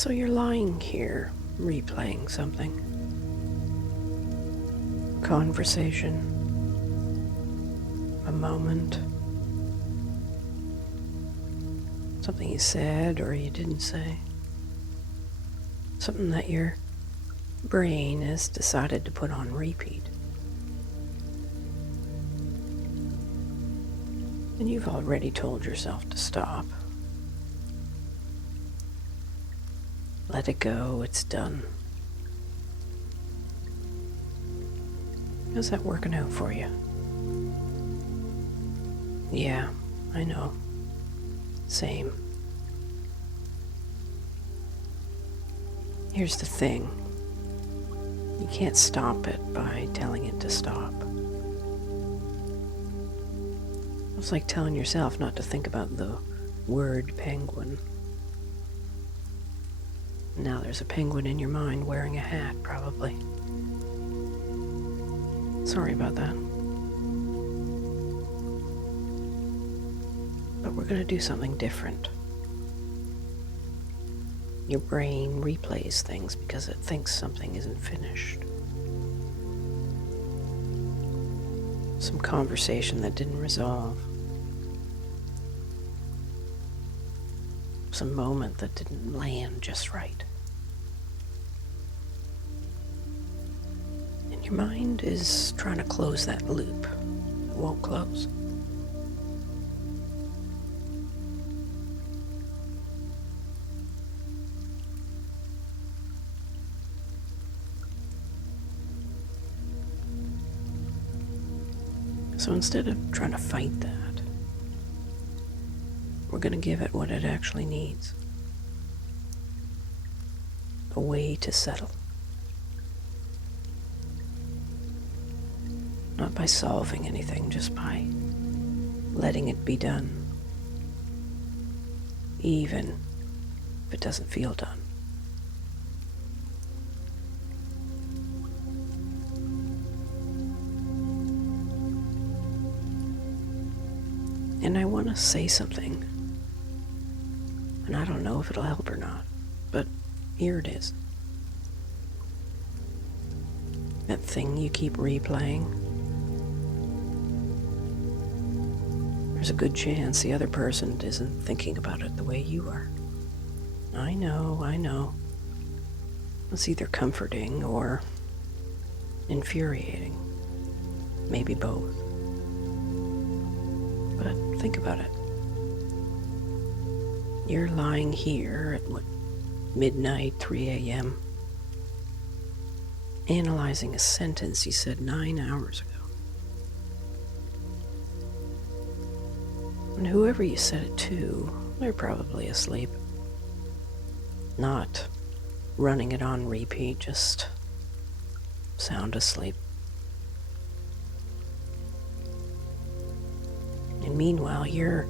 So you're lying here, replaying something. A conversation, a moment, something you said or you didn't say, something that your brain has decided to put on repeat. And you've already told yourself to stop. Let it go, it's done. How's that working out for you? Yeah, I know. Same. Here's the thing. You can't stop it by telling it to stop. It's like telling yourself not to think about the word penguin. Now there's a penguin in your mind wearing a hat, probably. Sorry about that. But we're going to do something different. Your brain replays things because it thinks something isn't finished. Some conversation that didn't resolve. Some moment that didn't land just right. And your mind is trying to close that loop. It won't close. So instead of trying to fight that, we're going to give it what it actually needs. A way to settle. Not by solving anything, just by letting it be done. Even if it doesn't feel done. And I want to say something. And I don't know if it'll help or not, but here it is. That thing you keep replaying. There's a good chance the other person isn't thinking about it the way you are. I know. It's either comforting or infuriating. Maybe both. But think about it. You're lying here at midnight, 3 a.m., analyzing a sentence you said 9 hours ago. And whoever you said it to, they're probably asleep. Not running it on repeat, just sound asleep. And meanwhile, you're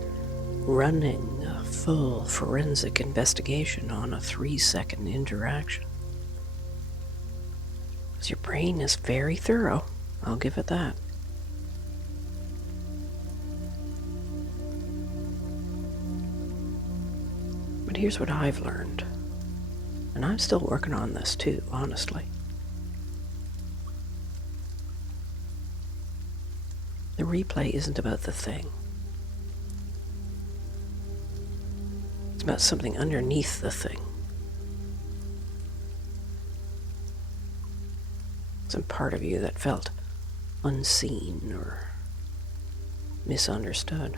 running a full forensic investigation on a 3-second interaction. Because your brain is very thorough, I'll give it that. But here's what I've learned. And I'm still working on this too, honestly. The replay isn't about the thing. It's about something underneath the thing. Some part of you that felt unseen or misunderstood.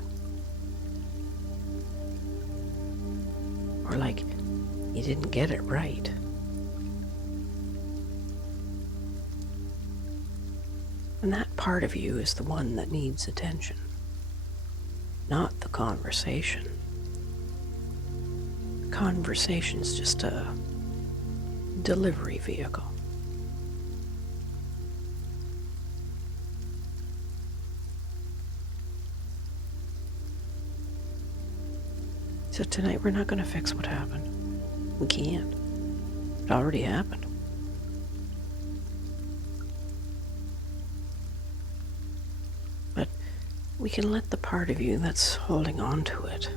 Or like you didn't get it right. And that part of you is the one that needs attention, not the conversation. Conversation's just a delivery vehicle. So tonight we're not going to fix what happened. We can't. It already happened. But we can let the part of you that's holding on to it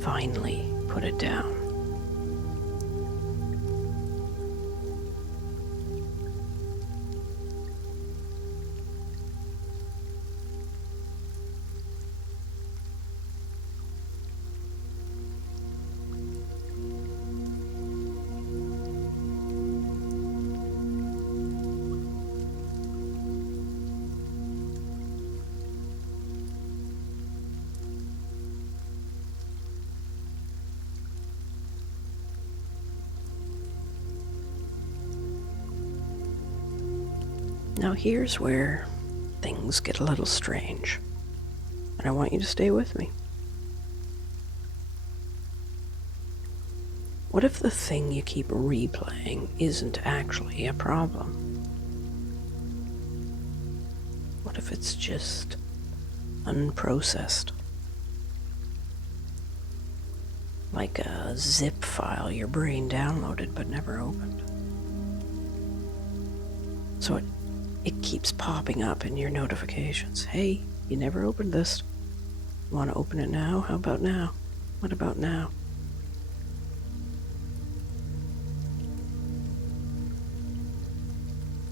finally put it down. Now here's where things get a little strange, and I want you to stay with me. What if the thing you keep replaying isn't actually a problem? What if it's just unprocessed? Like a zip file your brain downloaded but never opened. So it keeps popping up in your notifications. Hey, you never opened this. Want to open it now? How about now? What about now?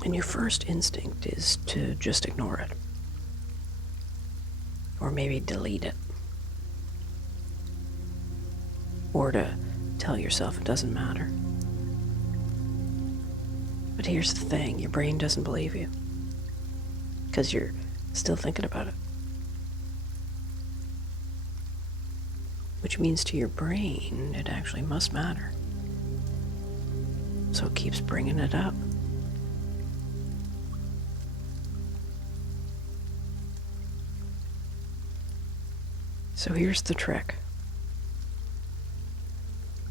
And your first instinct is to just ignore it. Or maybe delete it. Or to tell yourself it doesn't matter. But here's the thing, your brain doesn't believe you. Because you're still thinking about it. Which means to your brain, it actually must matter. So it keeps bringing it up. So here's the trick.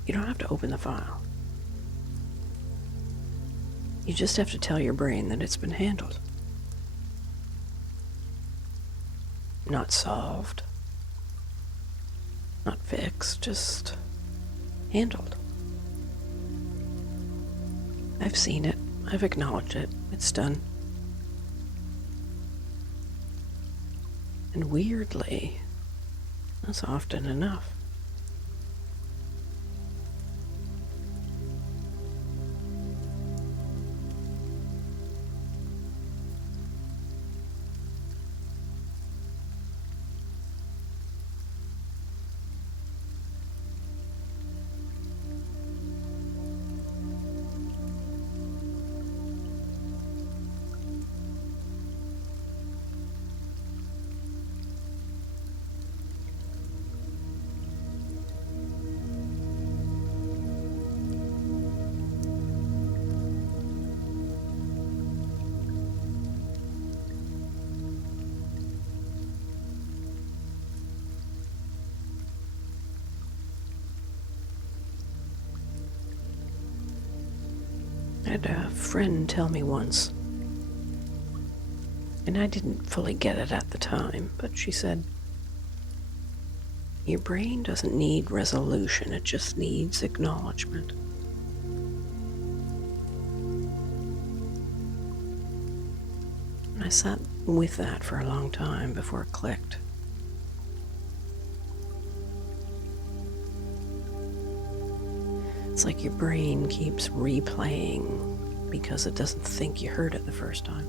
You don't have to open the file. You just have to tell your brain that it's been handled. Not solved. Not fixed, just handled. I've seen it. I've acknowledged it. It's done. And weirdly, that's often enough. I had a friend tell me once, and I didn't fully get it at the time, but she said, your brain doesn't need resolution, it just needs acknowledgement. And I sat with that for a long time before it clicked. It's like your brain keeps replaying because it doesn't think you heard it the first time.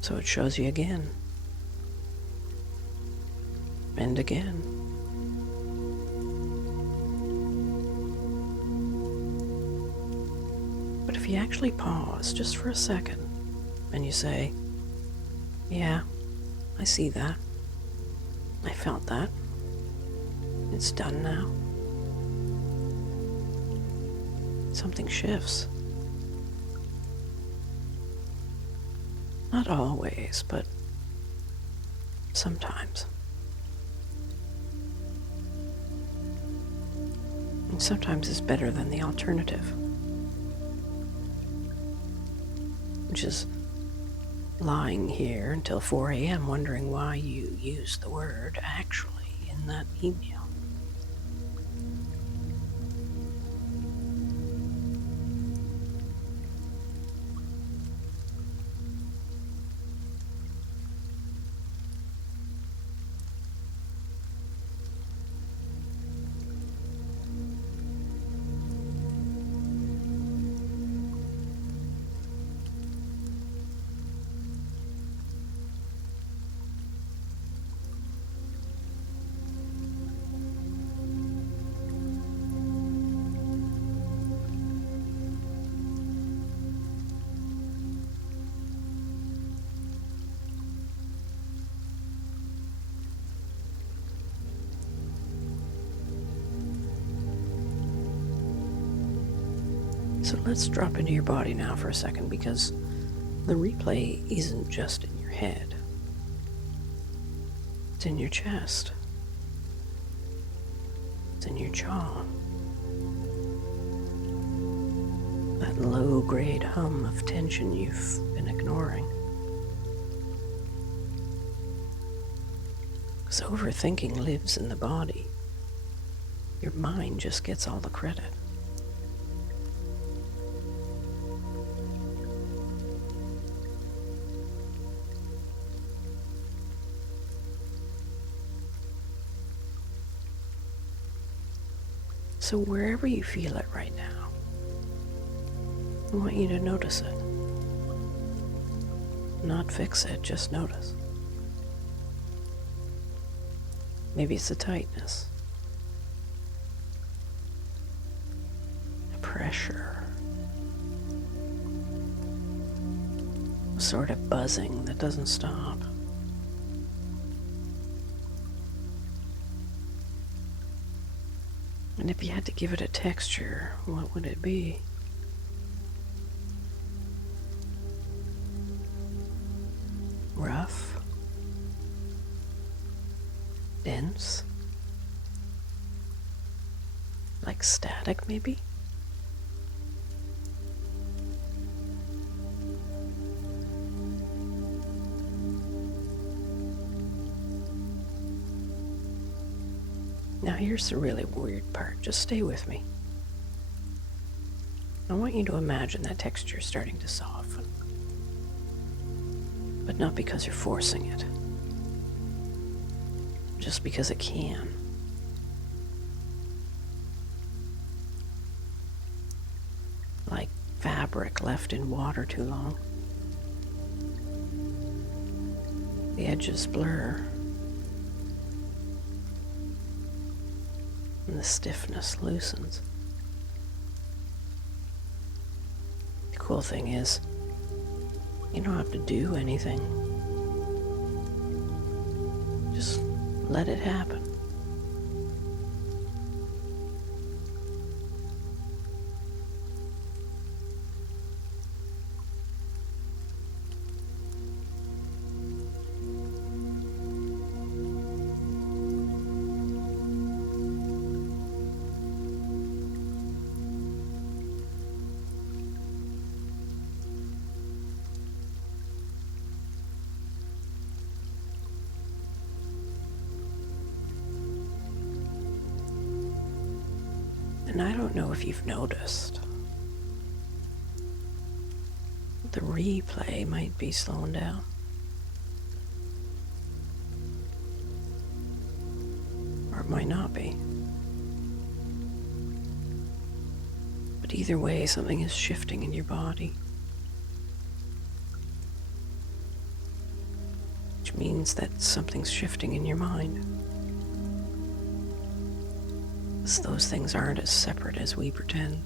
So it shows you again. And again. But if you actually pause just for a second and you say, yeah, I see that. I felt that. It's done now. Something shifts. Not always, but sometimes. And sometimes it's better than the alternative, which is lying here until 4 a.m. wondering why you used the word actually in that email. So let's drop into your body now for a second, because the replay isn't just in your head. It's in your chest. It's in your jaw. That low-grade hum of tension you've been ignoring. Because overthinking lives in the body. Your mind just gets all the credit. So wherever you feel it right now, I want you to notice it. Not fix it, just notice. Maybe it's a tightness, a pressure, a sort of buzzing that doesn't stop. And if you had to give it a texture, what would it be? Rough? Dense? Like static, maybe? Now here's the really weird part. Just stay with me. I want you to imagine that texture starting to soften. But not because you're forcing it. Just because it can. Like fabric left in water too long. The edges blur. And the stiffness loosens. The cool thing is, you don't have to do anything. Just let it happen. And I don't know if you've noticed, the replay might be slowing down. Or it might not be. But either way, something is shifting in your body. Which means that something's shifting in your mind. Those things aren't as separate as we pretend.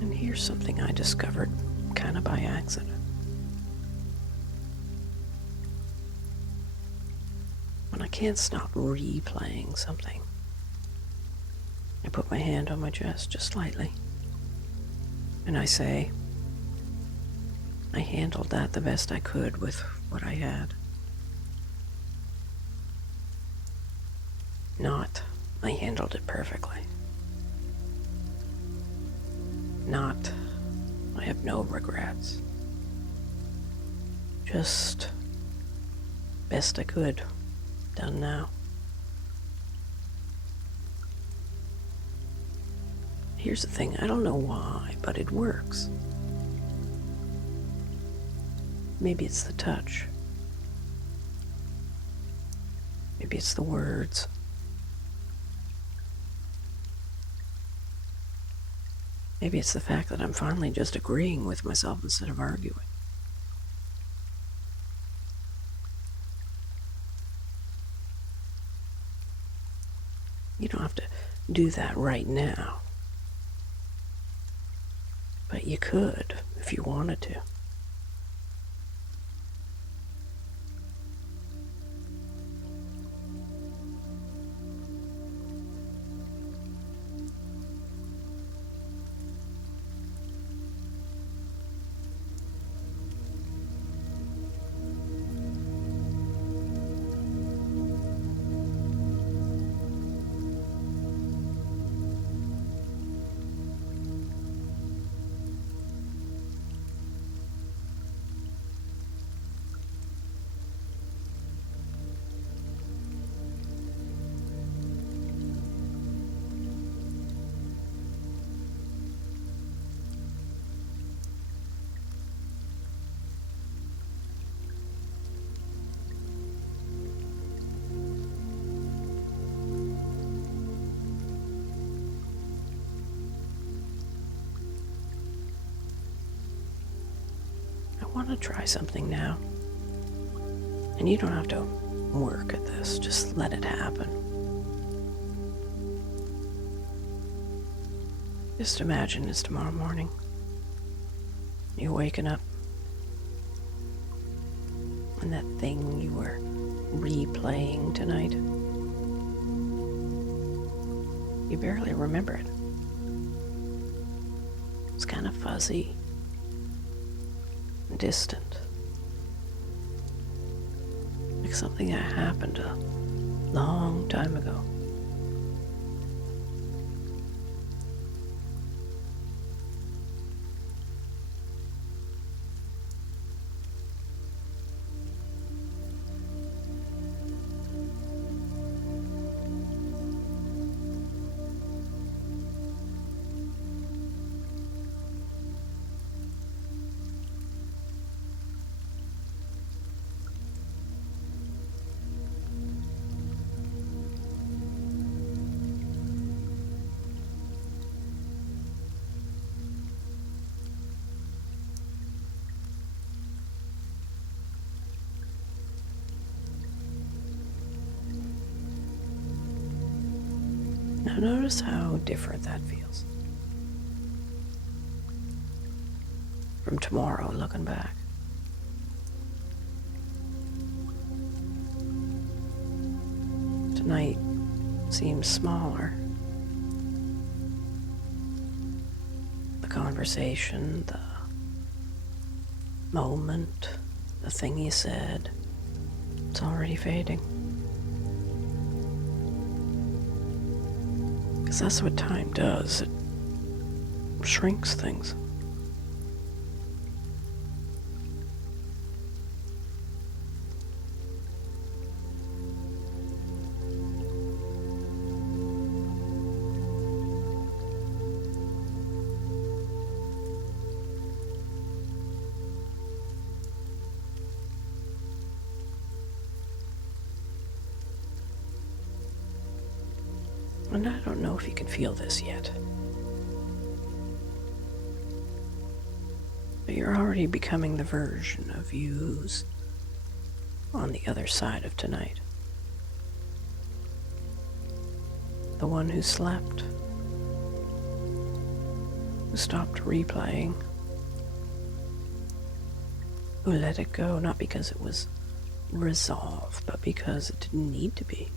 And here's something I discovered kind of by accident. When I can't stop replaying something, I put my hand on my chest just lightly, and I say, I handled that the best I could with what I had. Not, I handled it perfectly. Not, I have no regrets. Just best I could, done now. Here's the thing, I don't know why, but it works. Maybe it's the touch. Maybe it's the words. Maybe it's the fact that I'm finally just agreeing with myself instead of arguing. You don't have to do that right now. But you could if you wanted to. I want to try something now. And you don't have to work at this, just let it happen. Just imagine it's tomorrow morning. You're waking up, and that thing you were replaying tonight, you barely remember it. It's kind of fuzzy, distant, like something that happened a long time ago. Now notice how different that feels from tomorrow looking back. Tonight seems smaller. The conversation, the moment, the thing you said, it's already fading. Because that's what time does. It shrinks things. And I don't know if you can feel this yet, but you're already becoming the version of you who's on the other side of tonight. The one who slept, who stopped replaying, who let it go, not because it was resolved, but because it didn't need to be.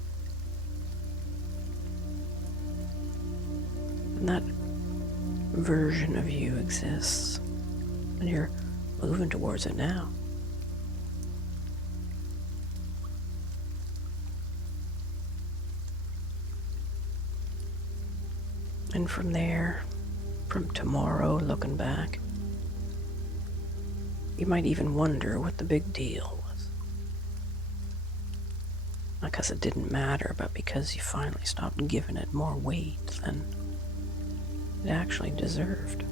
And that version of you exists, and you're moving towards it now. And from there, from tomorrow looking back, you might even wonder what the big deal was. Not because it didn't matter, but because you finally stopped giving it more weight than it actually deserved.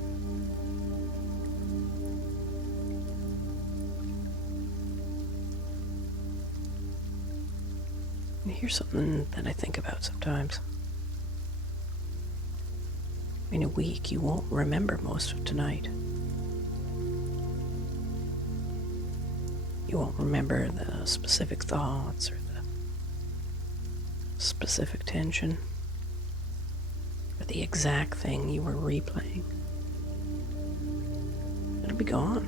And here's something that I think about sometimes. In a week, you won't remember most of tonight. You won't remember the specific thoughts or the specific tension or the exact thing you were replaying. It'll be gone,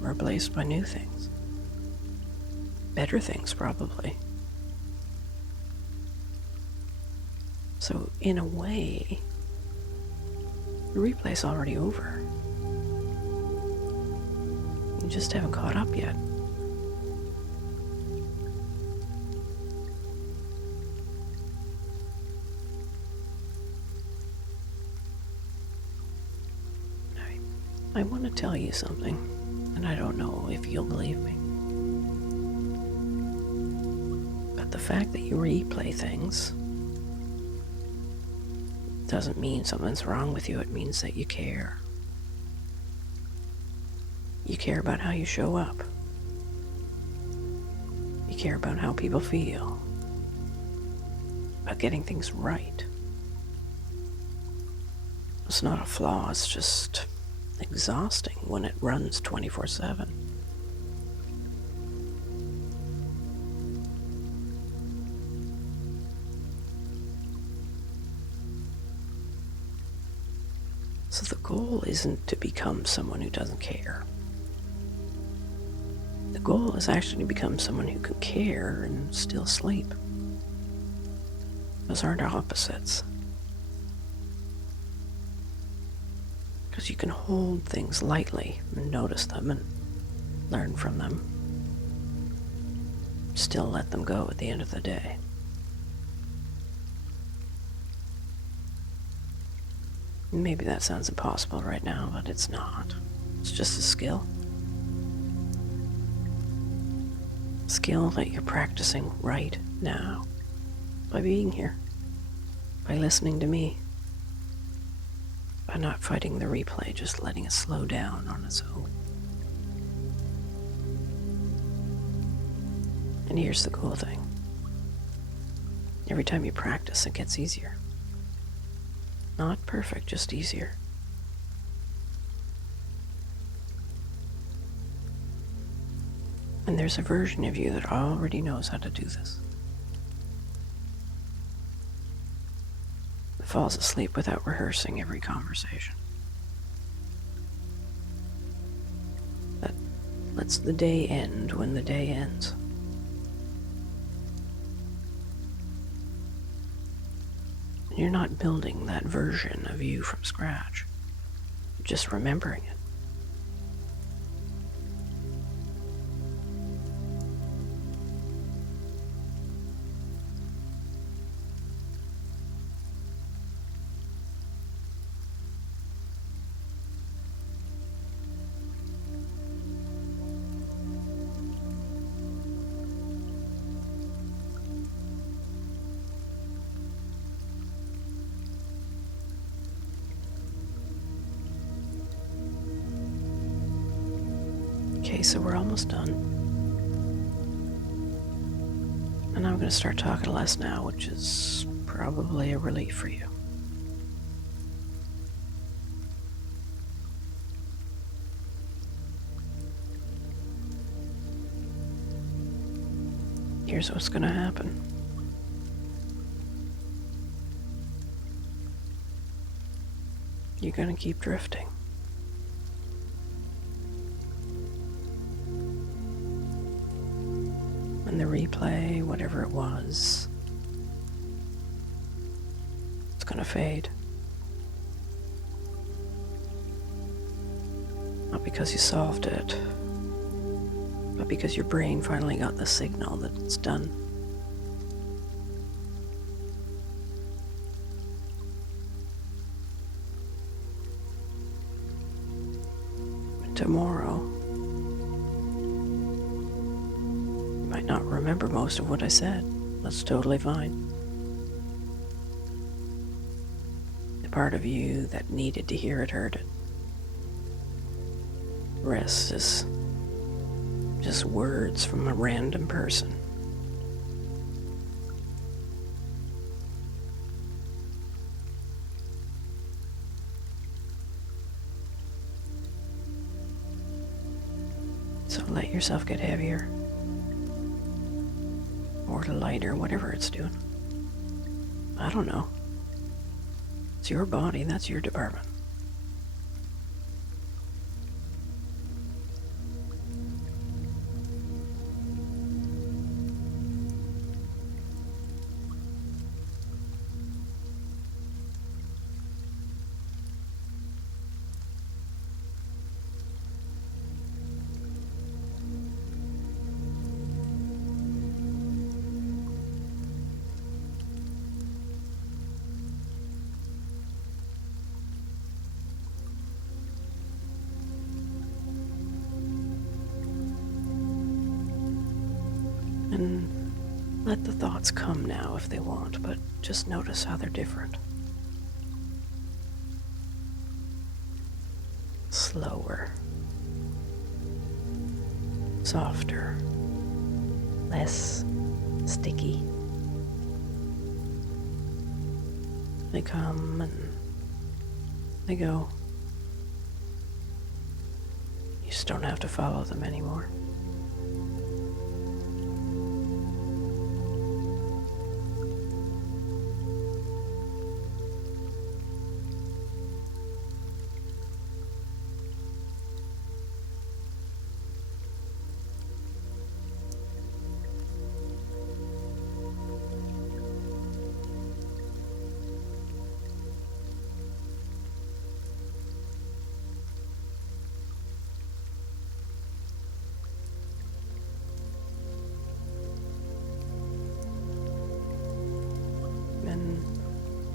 replaced by new things. Better things, probably. So, in a way, the replay's already over. You just haven't caught up yet. I want to tell you something, and I don't know if you'll believe me. But the fact that you replay things doesn't mean something's wrong with you. It means that you care. You care about how you show up. You care about how people feel. About getting things right. It's not a flaw, it's just exhausting when it runs 24/7. So the goal isn't to become someone who doesn't care. The goal is actually to become someone who can care and still sleep. Those aren't opposites. Because you can hold things lightly and notice them and learn from them. Still let them go at the end of the day. Maybe that sounds impossible right now, but it's not. It's just a skill. Skill that you're practicing right now by being here, by listening to me, by not fighting the replay, just letting it slow down on its own. And here's the cool thing. Every time you practice, it gets easier. Not perfect, just easier. And there's a version of you that already knows how to do this. That falls asleep without rehearsing every conversation. That lets the day end when the day ends. And you're not building that version of you from scratch. You're just remembering it. Okay, so we're almost done. And I'm going to start talking less now, which is probably a relief for you. Here's what's going to happen. You're going to keep drifting. And the replay, whatever it was, it's going to fade. Not because you solved it, but because your brain finally got the signal that it's done. And tomorrow, you might not remember most of what I said. That's totally fine. The part of you that needed to hear it heard it. The rest is just words from a random person. to let yourself get heavier or lighter, whatever it's doing. I don't know. It's your body, that's your department. And let the thoughts come now if they want, but just notice how they're different. Slower, softer, less sticky. They come and they go. You just don't have to follow them anymore.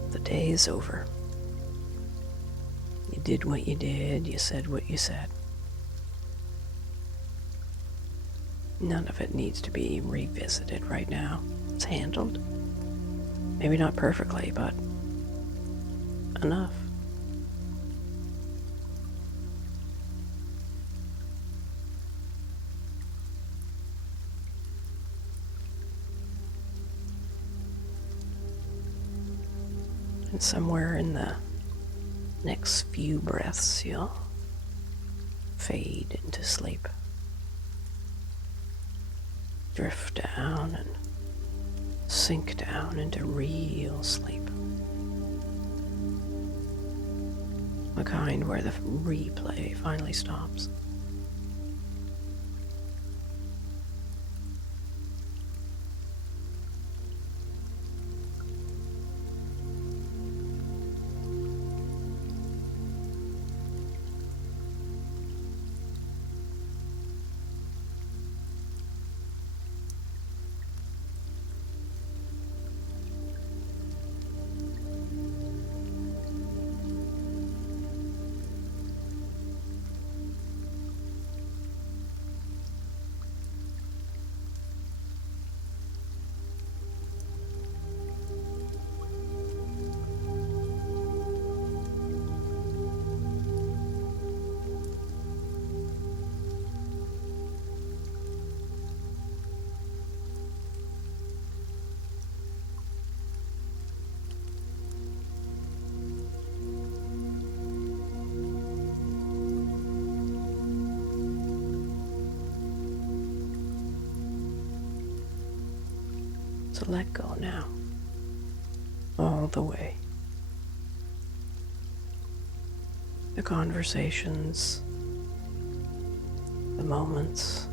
The day is over. You did what you did, you said what you said. None of it needs to be revisited right now. It's handled. Maybe not perfectly, but enough. And somewhere in the next few breaths, you'll fade into sleep. Drift down and sink down into real sleep. The kind where the replay finally stops. So let go now, all the way. The conversations, the moments,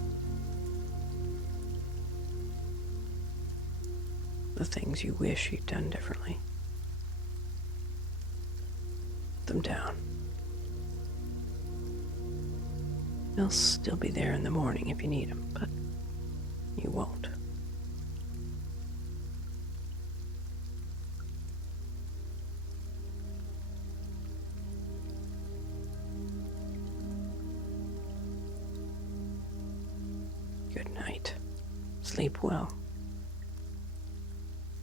the things you wish you'd done differently. Put them down. They'll still be there in the morning if you need them, but you won't. Good night. Sleep well.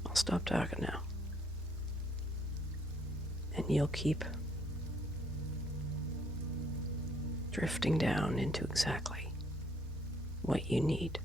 I'll stop talking now. And you'll keep drifting down into exactly what you need.